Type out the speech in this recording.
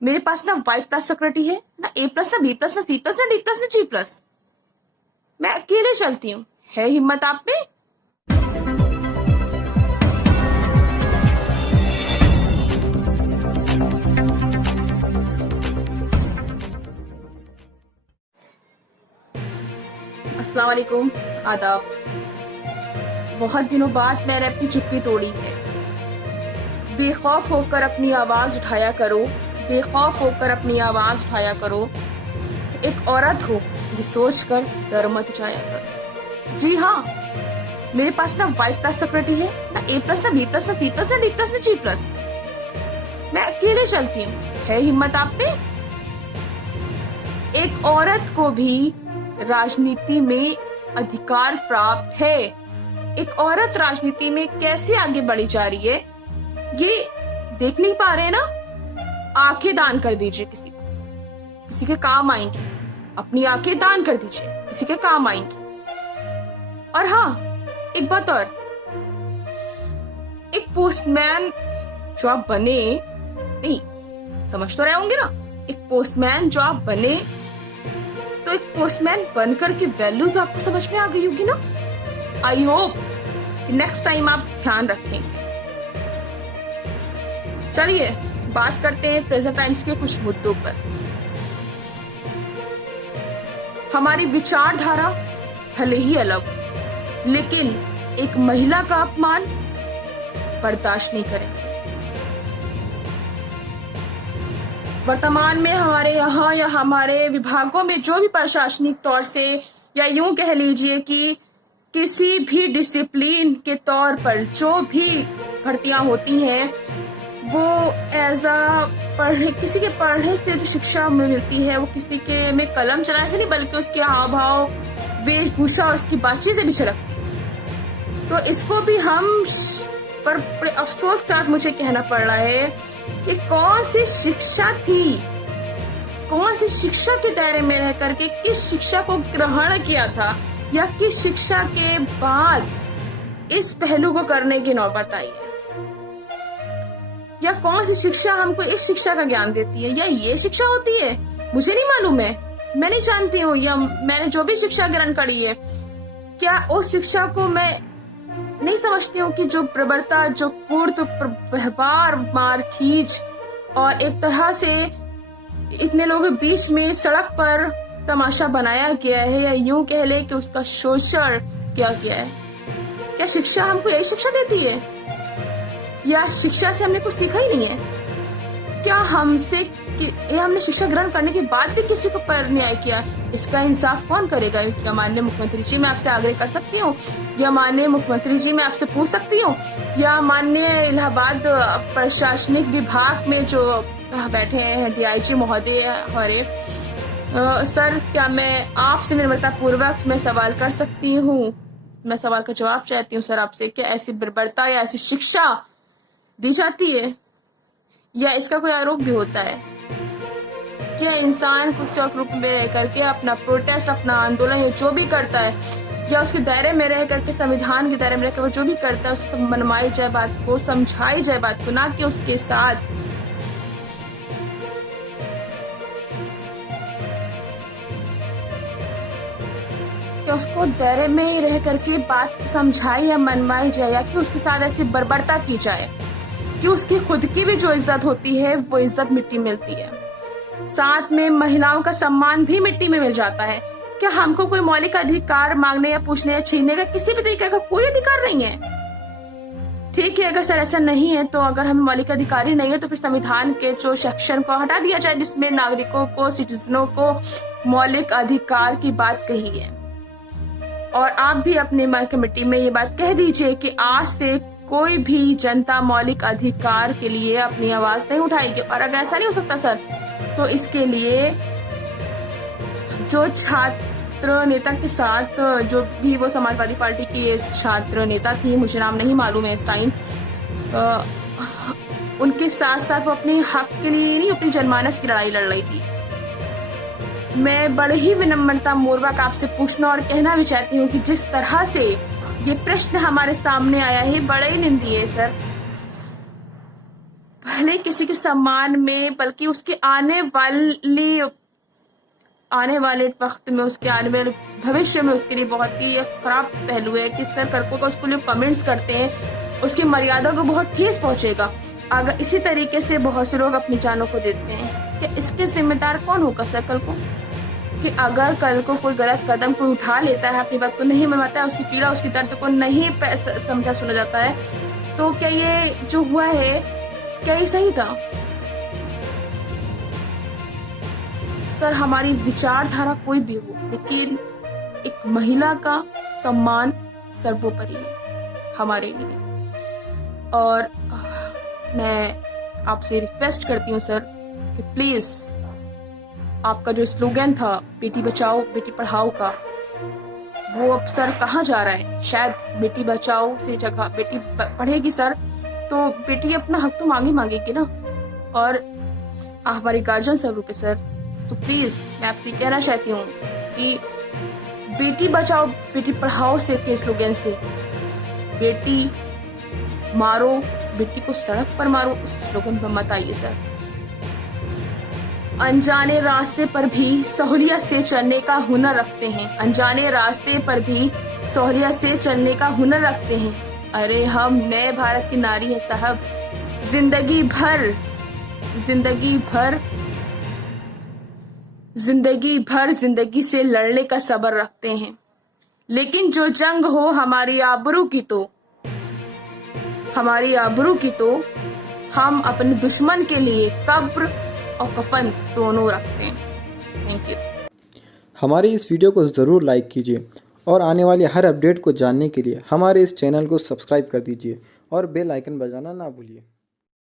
मेरे पास ना Y plus security है, ना ए प्लस, ना बी प्लस, ना सी प्लस, ना डी प्लस, ना जी प्लस। मैं अकेले चलती हूँ। है हिम्मत आप में? अस्सलाम वालेकुम, आदाब। बहुत दिनों बाद मैंने अपनी चुप्पी तोड़ी है। बेखौफ होकर अपनी आवाज उठाया करो, बेखौफ होकर अपनी आवाज उठाया करो। एक औरत हो ये सोचकर डर मत जाया करो। जी हाँ, मेरे पास ना वाई प्लस सिक्योरिटी है, ना ए प्लस, ना बी प्लस, ना सी प्लस, ना डी प्लस, ना जी प्लस। मैं अकेले चलती हूँ। है हिम्मत आप में? एक औरत को भी राजनीति में अधिकार प्राप्त है। एक औरत राजनीति में कैसे आगे बढ़ी जा रही है ये देख नहीं पा रहे हैं ना? आंखें दान कर दीजिए, किसी के काम आएंगी। अपनी आंखें दान कर दीजिए, किसी के काम आएंगी। और हाँ, एक बात और, एक पोस्टमैन जो आप बने, नहीं समझ तो रहे होंगे ना, एक पोस्टमैन जो आप बने तो एक पोस्टमैन बनकर की वैल्यूज आपको समझ में आ गई होगी ना। आई होप नेक्स्ट टाइम आप ध्यान रखेंगे। चलिए बात करते हैं प्रेजेंट टाइम्स के कुछ मुद्दों पर। हमारी विचारधारा भले ही अलग, लेकिन एक महिला का अपमान बर्दाश्त नहीं करेंगे। वर्तमान में हमारे यहाँ या हमारे विभागों में जो भी प्रशासनिक तौर से या यूं कह लीजिए कि किसी भी डिसिप्लिन के तौर पर जो भी भर्तियां होती हैं वो एज किसी के पढ़ने से जो शिक्षा मिलती है वो किसी के में कलम चलाने से नहीं बल्कि उसके हाव भाव, वेशभूषा और उसकी बातचीत से भी झलकती है। तो इसको भी हम पर बड़े अफसोस के साथ मुझे कहना पड़ रहा है ये कौन सी शिक्षा थी, कौन सी शिक्षा के दायरे में रह करके किस शिक्षा को ग्रहण किया था या किस शिक्षा के बाद इस पहलू को करने की नौबत आई है, या कौन सी शिक्षा हमको इस शिक्षा का ज्ञान देती है, या ये शिक्षा होती है मुझे नहीं मालूम है, मैं नहीं जानती हूँ। या मैंने जो भी शिक्षा ग्रहण करी है क्या उस शिक्षा को मैं नहीं समझती हूँ कि जो प्रबलता, जो पूर्त व्यवहार, मार खींच और एक तरह से इतने लोगों के बीच में सड़क पर तमाशा बनाया गया है, या यूं कह ले कि उसका शोषण किया गया है। क्या शिक्षा हमको यही शिक्षा देती है, या शिक्षा से हमने कुछ सीखा ही नहीं है? क्या हमने शिक्षा ग्रहण करने के बाद भी किसी को पर न्याय किया? इसका इंसाफ कौन करेगा? या माननीय मुख्यमंत्री जी मैं आपसे आग्रह कर सकती हूँ, या माननीय मुख्यमंत्री जी मैं आपसे पूछ सकती हूँ, या माननीय इलाहाबाद प्रशासनिक विभाग में जो बैठे हैं डीआईजी महोदय हमारे सर, क्या मैं आपसे निर्मलता पूर्वक मैं सवाल कर सकती हूँ? मैं सवाल का जवाब चाहती हूँ सर आपसे। क्या ऐसी बर्बरता या ऐसी शिक्षा दी जाती है, या इसका कोई आरोप भी होता है? क्या इंसान कुछ रूप में रह करके अपना प्रोटेस्ट, अपना आंदोलन जो भी करता है, या उसके दायरे में रह करके, संविधान के दायरे में रहकर वो जो भी करता है उससे मनवाई जाए बात को, समझाई जाए बात को, ना कि उसके साथ कि उसको दायरे में ही रह करके बात समझाई या मनवाई जाए, या कि उसके साथ ऐसी बर्बरता की जाए कि उसकी खुद की भी जो इज्जत होती है वो इज्जत मिट्टी मिलती है, साथ में महिलाओं का सम्मान भी मिट्टी में मिल जाता है। क्या हमको कोई मौलिक अधिकार मांगने या पूछने या छीनने का किसी भी तरीके का कोई अधिकार नहीं है? ठीक है, अगर सर ऐसा नहीं है तो अगर हम मौलिक अधिकार ही नहीं है तो फिर संविधान के जो सेक्शन को हटा दिया जाए जिसमें नागरिकों को, सिटीजनों को मौलिक अधिकार की बात कही है। और आप भी अपने मन कमेटी में ये बात कह दीजिए कि आज से कोई भी जनता मौलिक अधिकार के लिए अपनी आवाज नहीं उठाएगी। और अगर ऐसा नहीं हो सकता सर तो इसके लिए जो छात्र नेता के साथ जो भी वो समाजवादी पार्टी की छात्र नेता थी, मुझे नाम नहीं मालूम है इस टाइम, उनके साथ साथ वो अपने हक के लिए नहीं अपनी जनमानस की लड़ाई लड़ रही थी। मैं बड़े ही विनम्रता पूर्वक आपसे पूछना और कहना भी चाहती हूँ कि जिस तरह से ये प्रश्न हमारे सामने आया है बड़ा ही निंदनीय है सर। पहले किसी के सम्मान में, बल्कि उसके आने वाले वक्त में, उसके आने वाले भविष्य में उसके लिए बहुत ही खराब पहलू है कि सर कड़को का उसको लिए कमेंट्स करते हैं, उसकी मर्यादा को बहुत ठेस पहुंचेगा। अगर इसी तरीके से बहुत से लोग अपनी जानों को देते हैं, कि इसके जिम्मेदार कौन होगा सर कल को? कि अगर कल को कोई गलत कदम कोई उठा लेता है, अपनी बात को नहीं मनवाता है, उसकी पीड़ा उसकी दर्द को नहीं समझा सुना जाता है, तो क्या ये जो हुआ है क्या ये सही था? सर हमारी विचारधारा कोई भी हो, लेकिन एक महिला का सम्मान सर्वोपरि है हमारे लिए। और मैं आपसे रिक्वेस्ट करती हूँ सर कि प्लीज आपका जो स्लोगन था बेटी बचाओ बेटी पढ़ाओ का, वो अब सर कहाँ जा रहा है? शायद बेटी बचाओ से जगह बेटी पढ़ेगी सर, तो बेटी अपना हक तो मांगेगी ना। और हमारे गार्जियन सब पे सर, तो प्लीज मैं आपसे कहना चाहती हूँ कि बेटी बचाओ बेटी पढ़ाओ से के स्लोगन से बेटी मारो बेटी को सड़क पर मारो इस स्लोगन पर मत आइए सर। अनजाने रास्ते पर भी सहूलियत से चलने का हुनर रखते हैं, अनजाने रास्ते पर भी सहूलियत से चलने का हुनर रखते हैं। अरे हम नए भारत की नारी है साहब, जिंदगी भर जिंदगी से लड़ने का सब्र रखते हैं, लेकिन जो जंग हो हमारी आबरू की तो हम अपने दुश्मन के लिए कब्र और कफन दोनों रखते हैं। Thank you. हमारे इस वीडियो को ज़रूर लाइक कीजिए और आने वाली हर अपडेट को जानने के लिए हमारे इस चैनल को सब्सक्राइब कर दीजिए और बेल आइकन बजाना ना भूलिए।